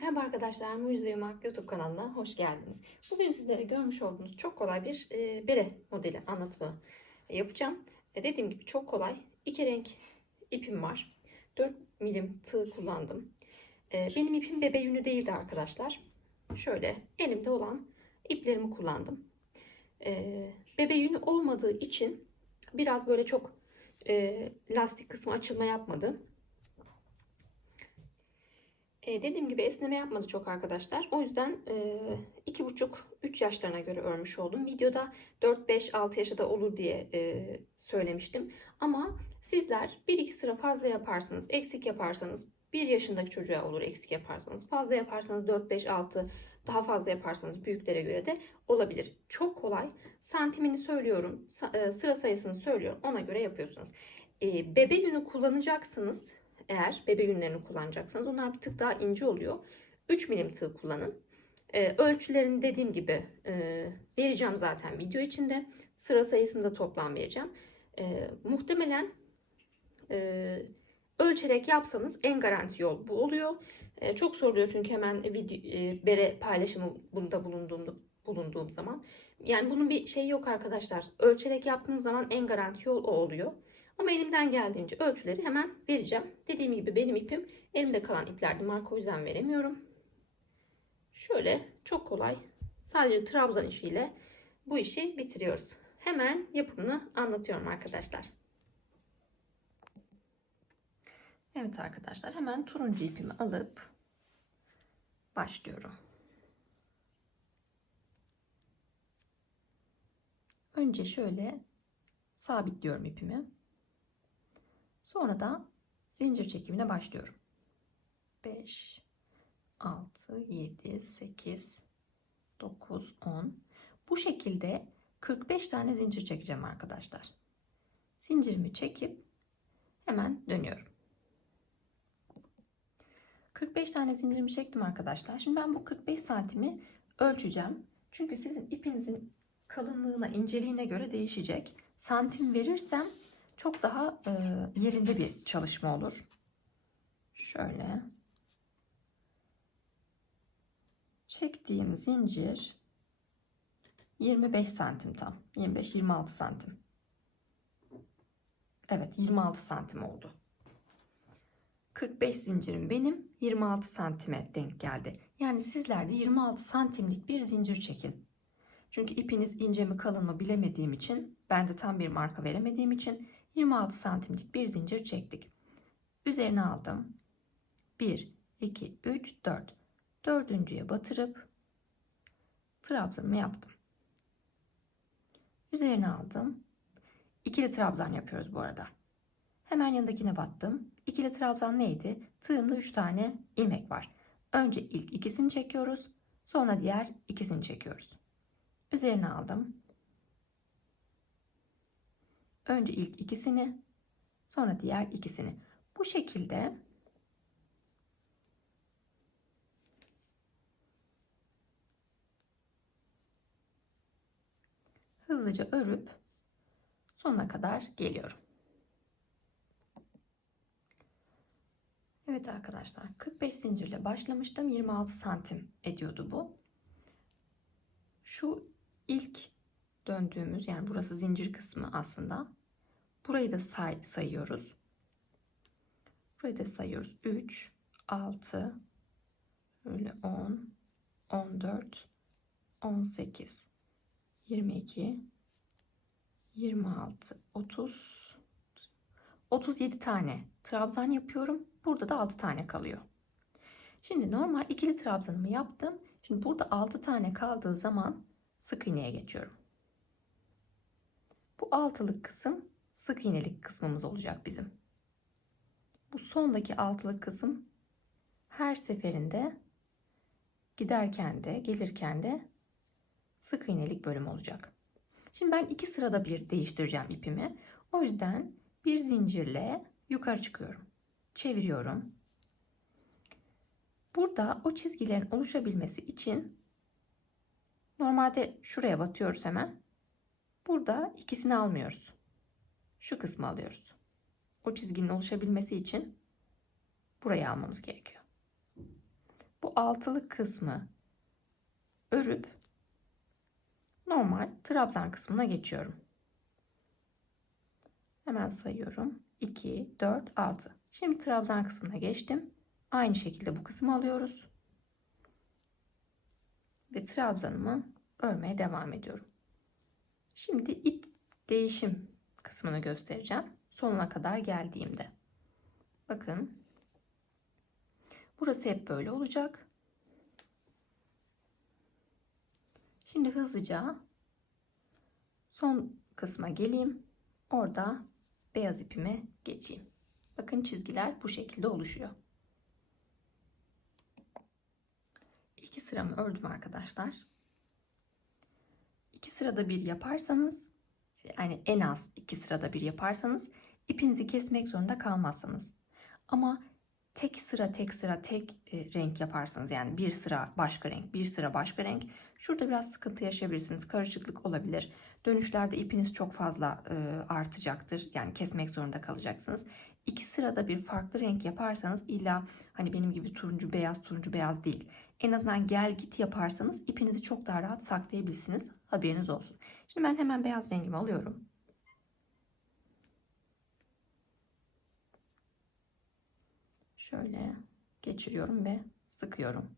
Merhaba arkadaşlar, Mucize Yumak YouTube kanalına hoş geldiniz. Bugün sizlere görmüş olduğunuz çok kolay bir e, bere modeli anlatımı yapacağım. E, dediğim gibi çok kolay. İki renk ipim var. 4 milim tığ kullandım. E, benim ipim bebe yünü değildi arkadaşlar. Şöyle elimde olan iplerimi kullandım. E, bebe yünü olmadığı için biraz böyle çok e, lastik kısmı açılma yapmadı. E, dediğim gibi esneme yapmadı çok arkadaşlar. O yüzden e, iki buçuk 3 yaşlarına göre örmüş oldum. Videoda 4-5-6 yaşa da olur diye e, söylemiştim. Ama sizler 1-2 sıra fazla yaparsanız, eksik yaparsanız 1 yaşındaki çocuğa olur eksik yaparsanız. Fazla yaparsanız 4-5-6 daha fazla yaparsanız büyüklere göre de olabilir. Çok kolay. Santimini söylüyorum. e, Sıra sayısını söylüyorum. Ona göre yapıyorsunuz. E, bebe yünü kullanacaksınız eğer bebe yünlerini kullanacaksanız onlar bir tık daha ince oluyor. 3 milim tığ kullanın. Ee, ölçülerini dediğim gibi e, vereceğim zaten video içinde. Sıra sayısını da toplam vereceğim. Ee, muhtemelen e, ölçerek yapsanız en garanti yol bu oluyor. Ee, çok soruluyor çünkü hemen video, e, bere paylaşımı bunda bulunduğum, bulunduğum zaman. Yani bunun bir şeyi yok arkadaşlar. Ölçerek yaptığınız zaman en garanti yol o oluyor. Ama elimden geldiğince ölçüleri hemen vereceğim. Dediğim gibi benim ipim elimde kalan iplerde marka o yüzden veremiyorum. Şöyle çok kolay sadece trabzan işiyle bu işi bitiriyoruz. Hemen yapımını anlatıyorum arkadaşlar. Evet arkadaşlar hemen turuncu ipimi alıp başlıyorum. Önce şöyle sabitliyorum ipimi. Sonra da zincir çekimine başlıyorum. 5 6 7 8 9 10 Bu şekilde 45 tane zincir çekeceğim arkadaşlar. Zincirimi çekip hemen dönüyorum. 45 tane zincirimi çektim arkadaşlar. Şimdi ben bu 45 santimi ölçeceğim. Çünkü sizin ipinizin kalınlığına, inceliğine göre değişecek. Santim verirsem çok daha e, yerinde bir çalışma olur. Şöyle. Çektiğim zincir 25 santim tam. 25-26 santim. Evet 26 santim oldu. 45 zincirim benim 26 santime denk geldi. Yani sizler de 26 santimlik bir zincir çekin. Çünkü ipiniz ince mi kalın mı bilemediğim için ben de tam bir marka veremediğim için 26 santimlik bir zincir çektik. Üzerine aldım. 1, 2, 3, 4. Dördüncüye batırıp trabzanımı yaptım. Üzerine aldım. İkili trabzan yapıyoruz bu arada. Hemen yanındakine battım. İkili trabzan neydi? Tığımda 3 tane ilmek var. Önce ilk ikisini çekiyoruz. Sonra diğer ikisini çekiyoruz. Üzerine aldım. Önce ilk ikisini, sonra diğer ikisini. Bu şekilde hızlıca örüp sonuna kadar geliyorum. Evet arkadaşlar 45 zincirle başlamıştım. 26 santim ediyordu bu. Şu ilk döndüğümüz yani burası zincir kısmı aslında. Burayı da say sayıyoruz. Burayı da sayıyoruz. 3, 6, böyle 10, 14, 18, 22, 26, 30, 37 tane trabzan yapıyorum. Burada da 6 tane kalıyor. Şimdi normal ikili trabzanımı yaptım. Şimdi burada 6 tane kaldığı zaman sık iğneye geçiyorum. Bu altılık kısım sık iğnelik kısmımız olacak bizim. Bu sondaki altılık kısım her seferinde giderken de gelirken de sık iğnelik bölüm olacak. Şimdi ben iki sırada bir değiştireceğim ipimi. O yüzden bir zincirle yukarı çıkıyorum. Çeviriyorum. Burada o çizgilerin oluşabilmesi için normalde şuraya batıyoruz hemen. Burada ikisini almıyoruz. Şu kısmı alıyoruz. O çizginin oluşabilmesi için burayı almamız gerekiyor. Bu altılı kısmı örüp normal trabzan kısmına geçiyorum. Hemen sayıyorum. 2, 4, 6. Şimdi trabzan kısmına geçtim. Aynı şekilde bu kısmı alıyoruz. Ve trabzanımı örmeye devam ediyorum. Şimdi ip değişim kısmını göstereceğim. Sonuna kadar geldiğimde. Bakın. Burası hep böyle olacak. Şimdi hızlıca son kısma geleyim. Orada beyaz ipime geçeyim. Bakın çizgiler bu şekilde oluşuyor. İki sıramı ördüm arkadaşlar. İki sırada bir yaparsanız yani en az iki sırada bir yaparsanız ipinizi kesmek zorunda kalmazsınız. Ama tek sıra tek sıra tek e, renk yaparsanız yani bir sıra başka renk bir sıra başka renk şurada biraz sıkıntı yaşayabilirsiniz. Karışıklık olabilir. Dönüşlerde ipiniz çok fazla e, artacaktır. Yani kesmek zorunda kalacaksınız. İki sırada bir farklı renk yaparsanız illa hani benim gibi turuncu beyaz turuncu beyaz değil. En azından gel git yaparsanız ipinizi çok daha rahat saklayabilirsiniz. Haberiniz olsun. Şimdi ben hemen beyaz rengimi alıyorum. Şöyle geçiriyorum ve sıkıyorum.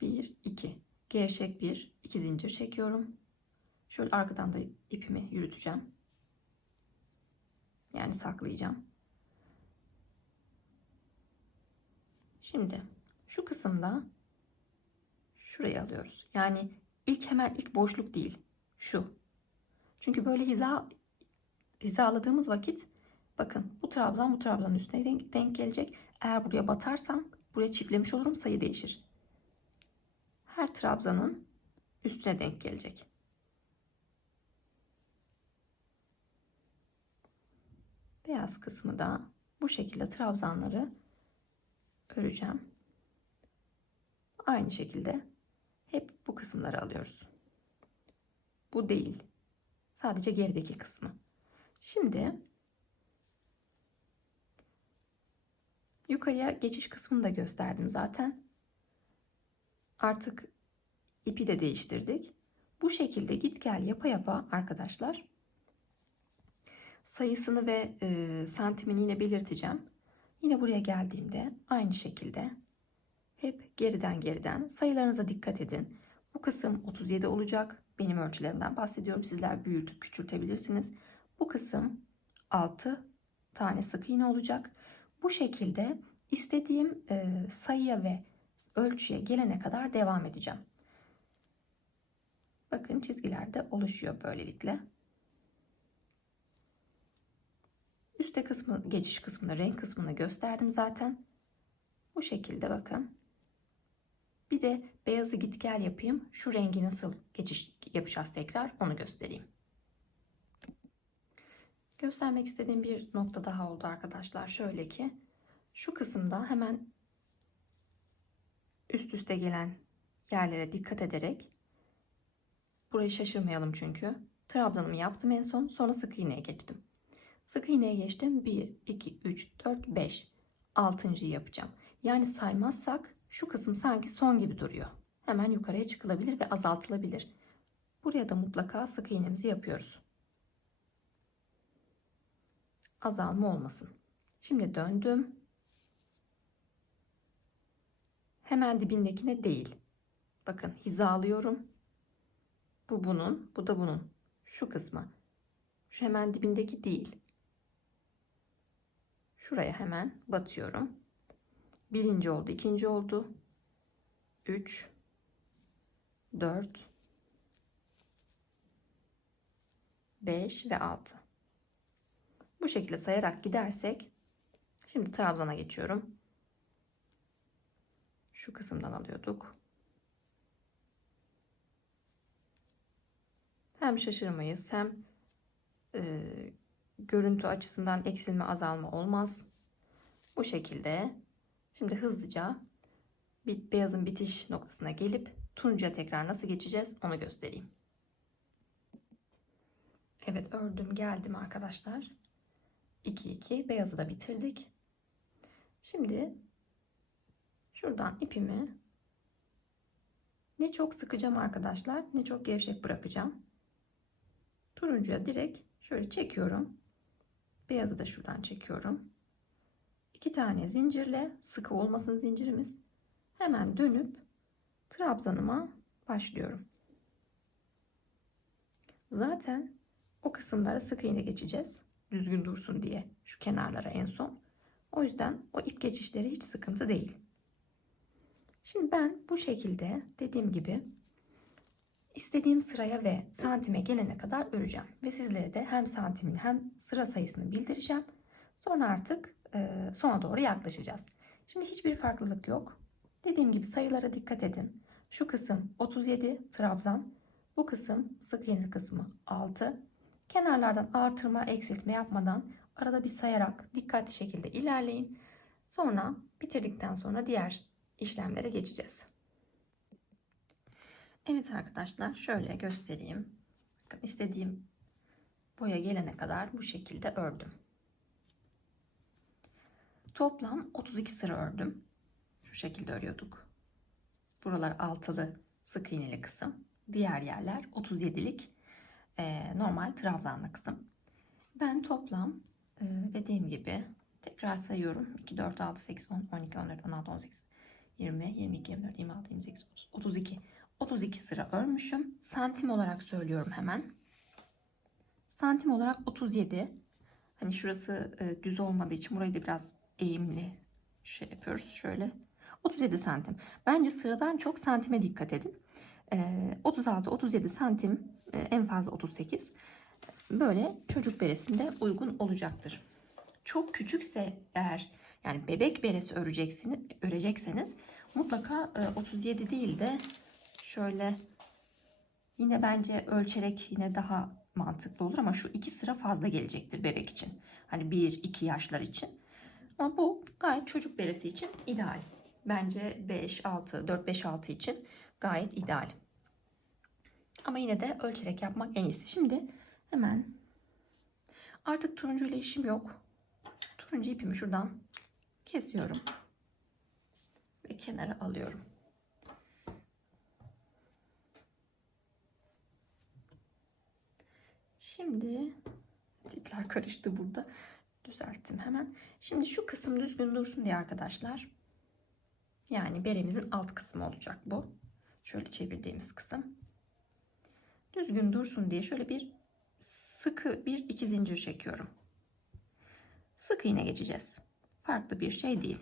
1 2 gevşek bir iki zincir çekiyorum. Şöyle arkadan da ipimi yürüteceğim. Yani saklayacağım. Şimdi şu kısımda şurayı alıyoruz. Yani ilk hemen ilk boşluk değil. Şu. Çünkü böyle hiza hizaladığımız vakit bakın bu trabzan bu trabzanın üstüne denk, denk gelecek. Eğer buraya batarsam buraya çiftlemiş olurum sayı değişir. Her trabzanın üstüne denk gelecek. Beyaz kısmı da bu şekilde trabzanları öreceğim. Aynı şekilde hep bu kısımları alıyoruz. Bu değil. Sadece gerideki kısmı. Şimdi yukarıya geçiş kısmını da gösterdim zaten. Artık ipi de değiştirdik. Bu şekilde git gel yapa yapa arkadaşlar sayısını ve e, santimini yine belirteceğim. Yine buraya geldiğimde aynı şekilde hep geriden geriden sayılarınıza dikkat edin. Bu kısım 37 olacak. Benim ölçülerimden bahsediyorum. Sizler büyütüp küçültebilirsiniz. Bu kısım 6 tane sık iğne olacak. Bu şekilde istediğim e, sayıya ve ölçüye gelene kadar devam edeceğim. Bakın çizgiler de oluşuyor böylelikle. Üste kısmı, geçiş kısmını, renk kısmını gösterdim zaten. Bu şekilde bakın. Bir de beyazı git gel yapayım. Şu rengi nasıl geçiş yapacağız tekrar onu göstereyim. Göstermek istediğim bir nokta daha oldu arkadaşlar. Şöyle ki şu kısımda hemen üst üste gelen yerlere dikkat ederek burayı şaşırmayalım çünkü. Trabzanımı yaptım en son sonra sık iğneye geçtim. Sık iğneye geçtim. 1, 2, 3, 4, 5. 6. yapacağım. Yani saymazsak şu kısım sanki son gibi duruyor. Hemen yukarıya çıkılabilir ve azaltılabilir. Buraya da mutlaka sık iğnemizi yapıyoruz. Azalma olmasın. Şimdi döndüm. Hemen dibindekine değil. Bakın hizalıyorum. Bu bunun, bu da bunun. Şu kısmı. Şu hemen dibindeki değil. Şuraya hemen batıyorum. Birinci oldu, ikinci oldu. 3 4 5 ve 6. Bu şekilde sayarak gidersek şimdi trabzana geçiyorum. Şu kısımdan alıyorduk. Hem şaşırmayız hem e, görüntü açısından eksilme azalma olmaz. Bu şekilde şimdi hızlıca beyazın bitiş noktasına gelip turuncuya tekrar nasıl geçeceğiz onu göstereyim. Evet ördüm geldim arkadaşlar. 2 2 beyazı da bitirdik. Şimdi şuradan ipimi ne çok sıkacağım arkadaşlar ne çok gevşek bırakacağım. Turuncuya direkt şöyle çekiyorum. Beyazı da şuradan çekiyorum. İki tane zincirle sıkı olmasın zincirimiz. Hemen dönüp trabzanıma başlıyorum. Zaten o kısımlara sık iğne geçeceğiz. Düzgün dursun diye şu kenarlara en son. O yüzden o ip geçişleri hiç sıkıntı değil. Şimdi ben bu şekilde dediğim gibi istediğim sıraya ve santime gelene kadar öreceğim. Ve sizlere de hem santimin hem sıra sayısını bildireceğim. Sonra artık sona doğru yaklaşacağız. Şimdi hiçbir farklılık yok. Dediğim gibi sayılara dikkat edin. Şu kısım 37 trabzan. Bu kısım sık iğne kısmı 6. Kenarlardan artırma, eksiltme yapmadan arada bir sayarak dikkatli şekilde ilerleyin. Sonra bitirdikten sonra diğer işlemlere geçeceğiz. Evet arkadaşlar şöyle göstereyim. Bakın istediğim boya gelene kadar bu şekilde ördüm. Toplam 32 sıra ördüm. Şu şekilde örüyorduk. Buralar altılı sık iğneli kısım. Diğer yerler 37'lik e, normal trabzanlı kısım. Ben toplam e, dediğim gibi tekrar sayıyorum. 2, 4, 6, 8, 10, 12, 14, 16, 18, 20, 22, 24, 26, 28, 30, 32. 32 sıra örmüşüm. Santim olarak söylüyorum hemen. Santim olarak 37. Hani şurası e, düz olmadığı için burayı da biraz eğimli şey yapıyoruz. Şöyle 37 santim. Bence sıradan çok santime dikkat edin. E, 36-37 santim en fazla 38. Böyle çocuk beresinde uygun olacaktır. Çok küçükse eğer yani bebek beresi öreceksiniz, örecekseniz mutlaka e, 37 değil de şöyle yine bence ölçerek yine daha mantıklı olur ama şu iki sıra fazla gelecektir bebek için. Hani 1-2 yaşlar için. Ama bu gayet çocuk beresi için ideal. Bence 5, 6, 4, 5, 6 için gayet ideal. Ama yine de ölçerek yapmak en iyisi. Şimdi hemen artık turuncu ile işim yok. Turuncu ipimi şuradan kesiyorum. Ve kenara alıyorum. Şimdi ipler karıştı burada. Düzelttim hemen. Şimdi şu kısım düzgün dursun diye arkadaşlar. Yani beremizin alt kısmı olacak bu. Şöyle çevirdiğimiz kısım. Düzgün dursun diye şöyle bir sıkı bir iki zincir çekiyorum. Sık iğne geçeceğiz. Farklı bir şey değil.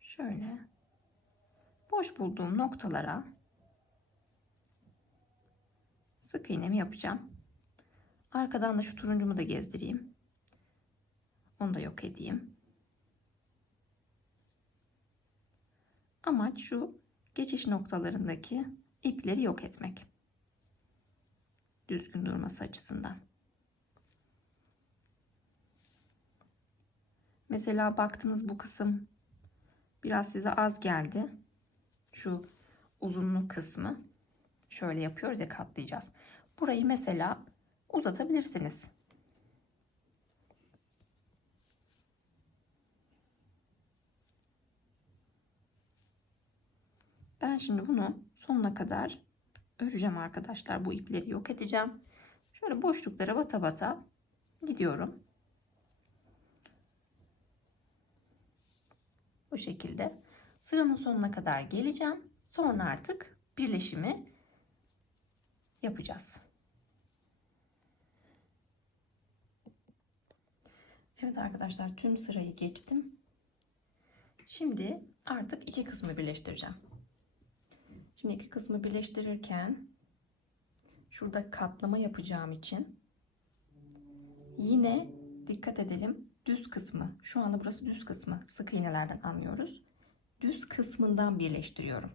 Şöyle boş bulduğum noktalara sık iğnemi yapacağım. Arkadan da şu turuncumu da gezdireyim. Onu da yok edeyim. Amaç şu geçiş noktalarındaki ipleri yok etmek. Düzgün durması açısından. Mesela baktınız bu kısım biraz size az geldi. Şu uzunluk kısmı şöyle yapıyoruz ya katlayacağız. Burayı mesela uzatabilirsiniz. Ben şimdi bunu sonuna kadar öreceğim arkadaşlar. Bu ipleri yok edeceğim. Şöyle boşluklara bata bata gidiyorum. Bu şekilde sıranın sonuna kadar geleceğim. Sonra artık birleşimi yapacağız. Evet arkadaşlar tüm sırayı geçtim. Şimdi artık iki kısmı birleştireceğim. Şimdi iki kısmı birleştirirken şurada katlama yapacağım için yine dikkat edelim düz kısmı. Şu anda burası düz kısmı. Sık iğnelerden anlıyoruz. Düz kısmından birleştiriyorum.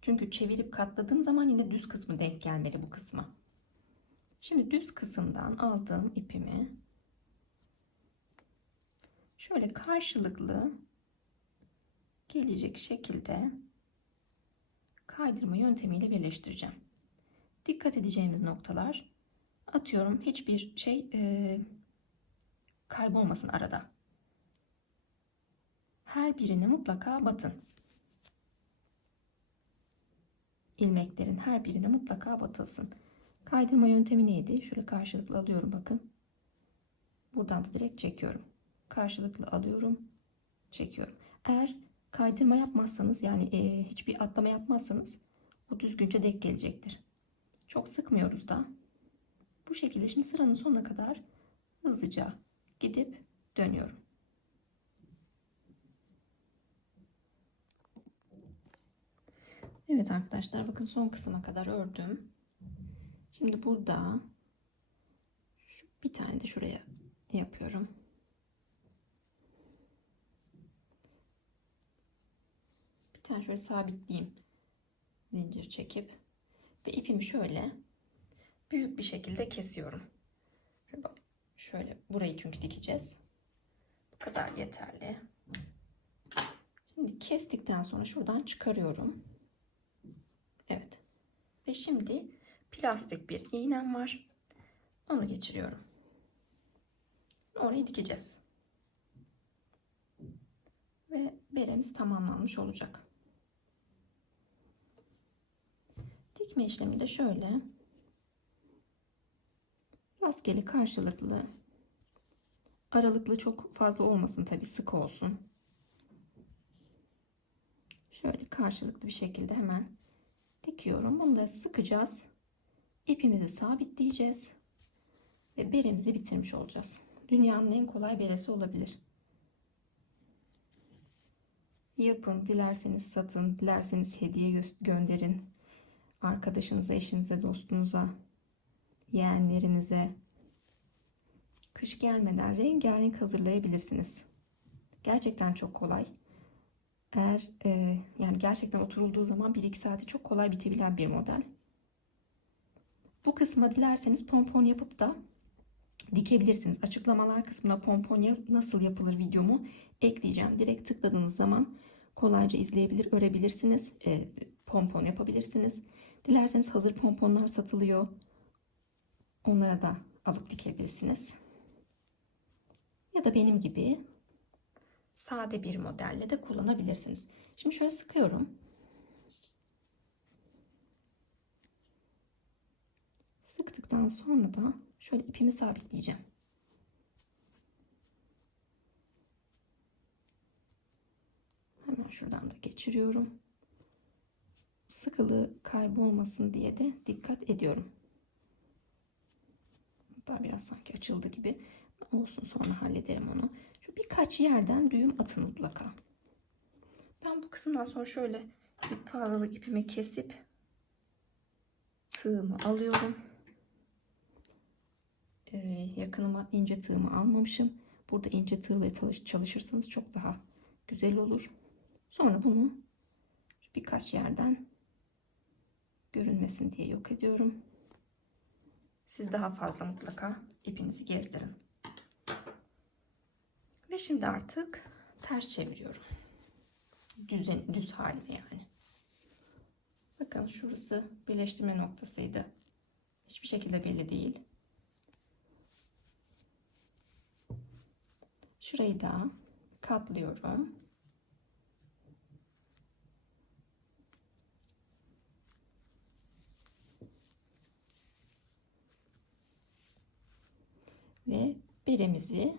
Çünkü çevirip katladığım zaman yine düz kısmı denk gelmeli bu kısma. Şimdi düz kısımdan aldığım ipimi şöyle karşılıklı gelecek şekilde kaydırma yöntemiyle birleştireceğim. Dikkat edeceğimiz noktalar atıyorum hiçbir şey e, kaybolmasın arada. her birini mutlaka batın. ilmeklerin her birine mutlaka batılsın. Kaydırma yöntemi neydi? Şöyle karşılıklı alıyorum bakın. Buradan da direkt çekiyorum. Karşılıklı alıyorum, çekiyorum. Eğer kaydırma yapmazsanız yani e, hiçbir atlama yapmazsanız bu düzgünce denk gelecektir. Çok sıkmıyoruz da. Bu şekilde şimdi sıranın sonuna kadar hızlıca gidip dönüyorum. Evet arkadaşlar bakın son kısma kadar ördüm. Şimdi burada bir tane de şuraya yapıyorum. Tane şöyle sabitleyeyim. Zincir çekip ve ipimi şöyle büyük bir şekilde kesiyorum. Şöyle, burayı çünkü dikeceğiz. Bu kadar yeterli. Şimdi kestikten sonra şuradan çıkarıyorum. Evet. Ve şimdi plastik bir iğnem var. Onu geçiriyorum. Orayı dikeceğiz. Ve beremiz tamamlanmış olacak. Dikme işlemi de şöyle. Rastgele karşılıklı. Aralıklı çok fazla olmasın tabi sık olsun. Şöyle karşılıklı bir şekilde hemen dikiyorum. Bunu da sıkacağız. İpimizi sabitleyeceğiz. Ve beremizi bitirmiş olacağız. Dünyanın en kolay beresi olabilir. Yapın, dilerseniz satın, dilerseniz hediye gö- gönderin. Arkadaşınıza, eşinize, dostunuza, yeğenlerinize. Kış gelmeden rengarenk hazırlayabilirsiniz. Gerçekten çok kolay. Eğer e, yani gerçekten oturulduğu zaman 1-2 saati çok kolay bitebilen bir model. Bu kısma dilerseniz pompon yapıp da dikebilirsiniz. Açıklamalar kısmına pompon ya- nasıl yapılır videomu ekleyeceğim. Direkt tıkladığınız zaman kolayca izleyebilir, örebilirsiniz. E, pompon yapabilirsiniz. Dilerseniz hazır pomponlar satılıyor. Onlara da alıp dikebilirsiniz. Ya da benim gibi sade bir modelle de kullanabilirsiniz. Şimdi şöyle sıkıyorum. Sıktıktan sonra da şöyle ipimi sabitleyeceğim. Hemen şuradan da geçiriyorum. Sıkılığı kaybolmasın diye de dikkat ediyorum. Hatta biraz sanki açıldı gibi. Olsun sonra hallederim onu. Şu birkaç yerden düğüm atın mutlaka. Ben bu kısımdan sonra şöyle bir fazlalık ipimi kesip tığımı alıyorum. Ee, yakınıma ince tığımı almamışım. Burada ince tığla çalış- çalışırsanız çok daha güzel olur. Sonra bunu birkaç yerden görünmesin diye yok ediyorum. Siz daha fazla mutlaka ipinizi gezdirin. Ve şimdi artık ters çeviriyorum. Düzen, düz haline yani. Bakın şurası birleştirme noktasıydı. Hiçbir şekilde belli değil. Şurayı da katlıyorum. Ve beremizi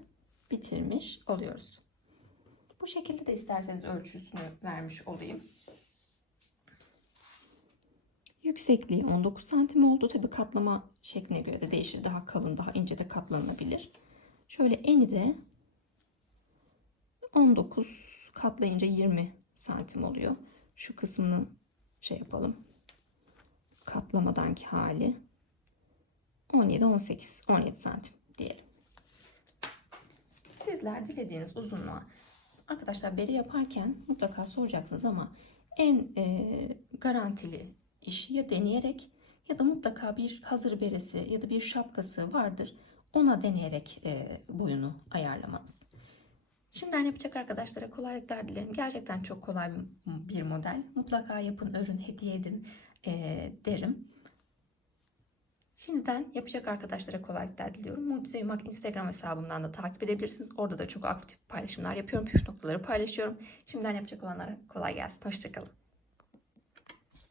bitirmiş oluyoruz. Bu şekilde de isterseniz ölçüsünü vermiş olayım. Yüksekliği 19 santim oldu. Tabi katlama şekline göre de değişir. Daha kalın, daha ince de katlanabilir. Şöyle eni de 19 katlayınca 20 santim oluyor. Şu kısmını şey yapalım. Katlamadanki hali 17 18 17 santim diyelim. Sizler dilediğiniz uzunluğa arkadaşlar beri yaparken mutlaka soracaksınız ama en e, garantili iş ya deneyerek ya da mutlaka bir hazır beresi ya da bir şapkası vardır. Ona deneyerek e, boyunu ayarlamanız. Şimdiden yapacak arkadaşlara kolaylıklar dilerim. Gerçekten çok kolay bir model. Mutlaka yapın, örün, hediye edin e, derim. Şimdiden yapacak arkadaşlara kolaylıklar diliyorum. Mucize Yumak Instagram hesabımdan da takip edebilirsiniz. Orada da çok aktif paylaşımlar yapıyorum. Püf noktaları paylaşıyorum. Şimdiden yapacak olanlara kolay gelsin. Hoşçakalın.